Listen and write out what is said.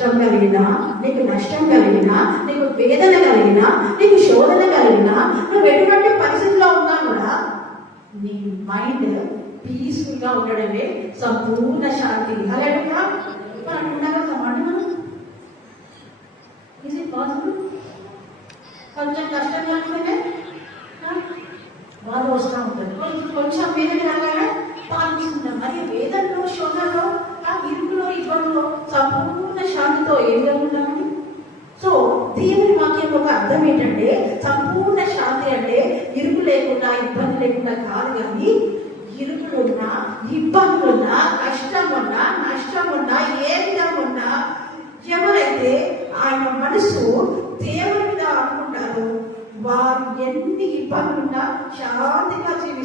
కష్టం కలిగినా, నీకు నష్టం కలిగినా, నీకు వేదన కలిగినా, నీకు శోధన కలిగినా, నువ్వు ఎటువంటి పరిస్థితిలో ఉన్నా కూడా నీ మైండ్ పీస్ఫుల్ గా ఉండడమే సంపూర్ణ శాంతి. హల్లెలూయా. అనుకున్నాగా సమానం మనం ఈజ్ ఇట్ పాసిబుల్? కొంచెం కష్టం కలుగుతూనే బాధ వస్తూ ఉంటుంది, కొంచెం వేదన రాగానే పాల్గొంటాం. మరి వేదనలో, శోధనలో, ఆ ఇరుకులో, ఇబ్బందులో సంపూర్ణ శాంతితో ఏం జరుగుతామని. సో దేవుని వాక్యం ఒక అర్థం ఏంటంటే, సంపూర్ణ శాంతి అంటే ఇరుకు లేకుండా, ఇబ్బంది లేకుండా కాదు, కానీ ఇరుకులున్నా, ఇబ్బందులున్నా, కష్టం ఉన్నా, నష్టం ఉన్నా, ఏ విధంగా ఉన్నా, ఎవరైతే ఆయన మనసు దేవుని మీద అనుకుంటారో వారు ఎన్ని ఇబ్బందులున్నా శాంతిగా జీవిస్తారు.